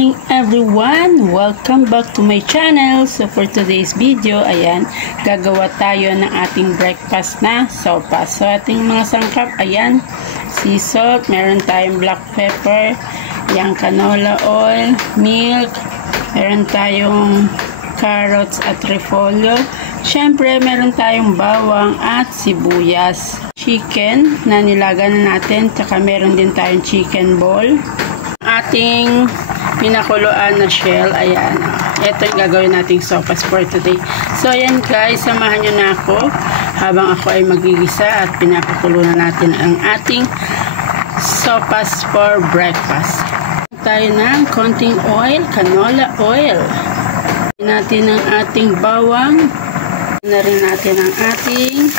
morning everyone! Welcome back to my channel. So for today's video, ayan, gagawa tayo ng ating breakfast na sopas. So ating mga sangkap, ayan, sea salt, meron tayong black pepper, yung canola oil, milk, meron tayong carrots at repolyo. Syempre, meron tayong bawang at sibuyas. Chicken na nilagan na natin, tsaka meron din tayong chicken ball. Ating pinakuluan na shell, ayan. Ito yung gagawin nating sopas for today. So, ayan guys, samahan nyo na ako habang ako ay magigisa at pinapakulo na natin ang ating sopas for breakfast. Tayo ng konting oil, canola oil. Natin ang ating bawang. Na rin natin ang ating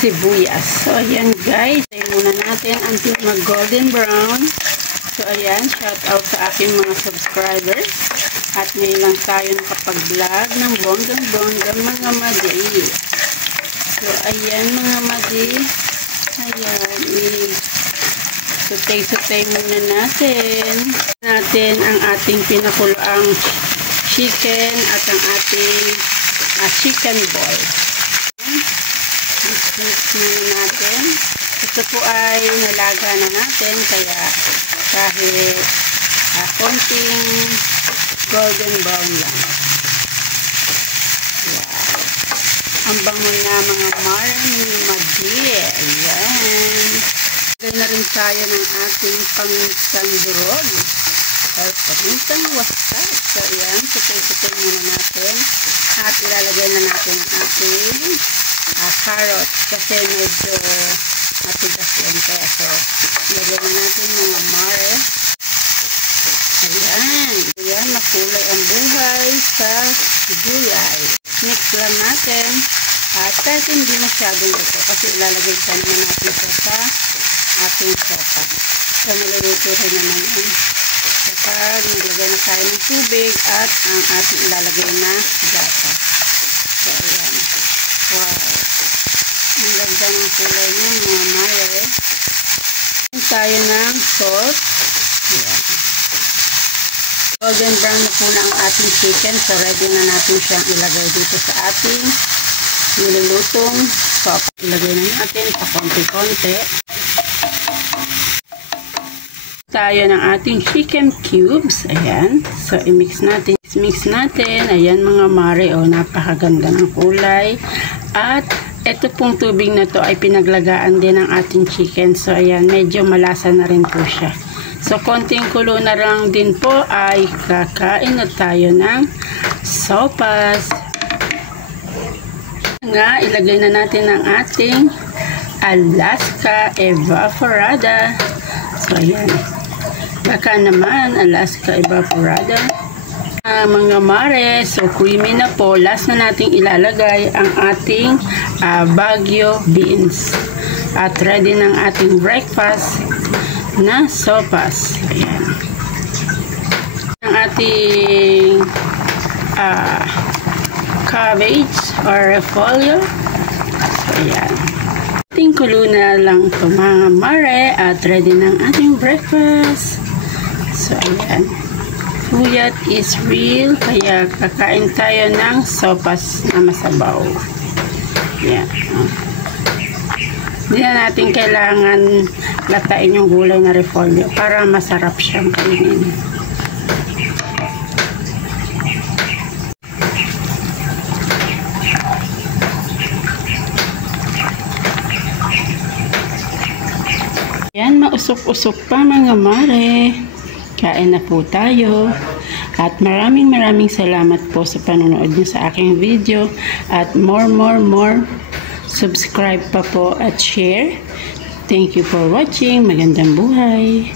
sibuyas. So, ayan guys. Tayo muna natin until mag-golden brown. So, ayan, shout out sa aking mga subscribers. At ngayon lang tayo nakapag-vlog ng bonggang-bonggang mga madi. So, ayan mga madi. Ayan, sutay-sutay muna natin. Natin ang ating pinakuluang chicken at ang ating chicken ball. Mix muna natin. Ito po ay nalaga na natin, kaya kahit konting golden brown lang. Wow. Ang bango na mga madi. Ayan. Gaya na rin tayo ng ating pamintang durog or pamintang wasak. So, ayan. Sutay-sutay muna natin. At ilalagay na natin ang ating carrot kasi medyo matigas yan. Kaya so, ilagay na natin mga mare. Ayan. Ayan, makulay ang buhay sa gulay. Mix lang natin. At kahit hindi masyadong ito kasi ilalagay pa naman natin ito sa ating sopa. So, maluluto rin naman yan. Kapag naglagay na tayo ng tubig at ang ating ilalagay na gata. So, ayan. Wow. Ang ganda ng kulay niya, mga mare. Tayo ng salt. Ayan. Golden brown na po na ang ating chicken. So, ready na natin siyang ilagay dito sa ating nilulutong sopa. Ilagay na natin pa konti-konti. Tayo ng ating chicken cubes. Ayan. So, i-mix natin. Mix natin. Ayan mga mare. O, napakaganda ng kulay. At, ito pong tubig na to ay pinaglagaan din ng ating chicken. So, ayan. Medyo malasa na rin po siya. So, konting kulo na lang din po ay kakain na tayo ng sopas. Nga, ilagay na natin ang ating Alaska Evaporada. So, ayan. Baka naman, Alaska Evaporada. Mga mare, so creamy na po. Last na nating ilalagay ang ating Baguio beans. At ready ng ating breakfast na sopas. Ayan. Ang ating cabbage or repolyo. So, ayan. Ating kulo na lang ito mga mare at ready ng ating breakfast. So, ayan. Puyat is real, kaya kakain tayo ng sopas na masabaw. Ayan. Hindi na natin kailangan latain yung gulay na repolyo para masarap siyang kainin. Yan, mausok-usok pa mga mare. Kain na po tayo. At maraming salamat po sa panonood niyo sa aking video. At more subscribe pa po at share. Thank you for watching. Magandang buhay.